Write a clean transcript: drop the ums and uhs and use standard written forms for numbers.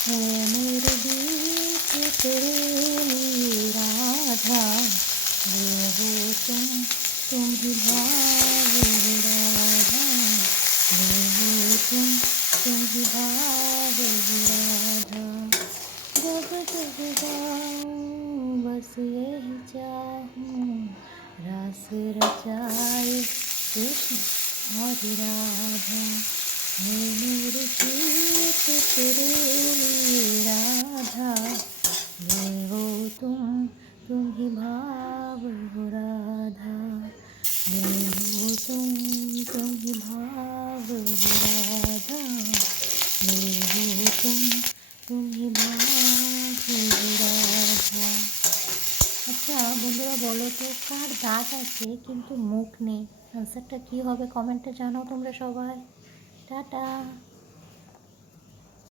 है मेरे गीत तेरे लिए राधा। ये हो तुम ही भाव हो राधा। ये हो तुम ही भाव हो राधा। जब जब गाऊं बस यही चाहूं, रास रचाए कृष्ण और राधा। है मेरे गीत तेरे लिए राधा। ये हो तुम ही भाव हो राधा। ये हो तुम ही भाव हो राधा। ये हो तुम ही भाव हो राधा। আচ্ছা বন্ধুরা, বলো তো কার দাঁত আছে কিন্তু মুখ নেই? আনসারটা কী হবে কমেন্টে জানাও তোমরা সবাই। টাটা।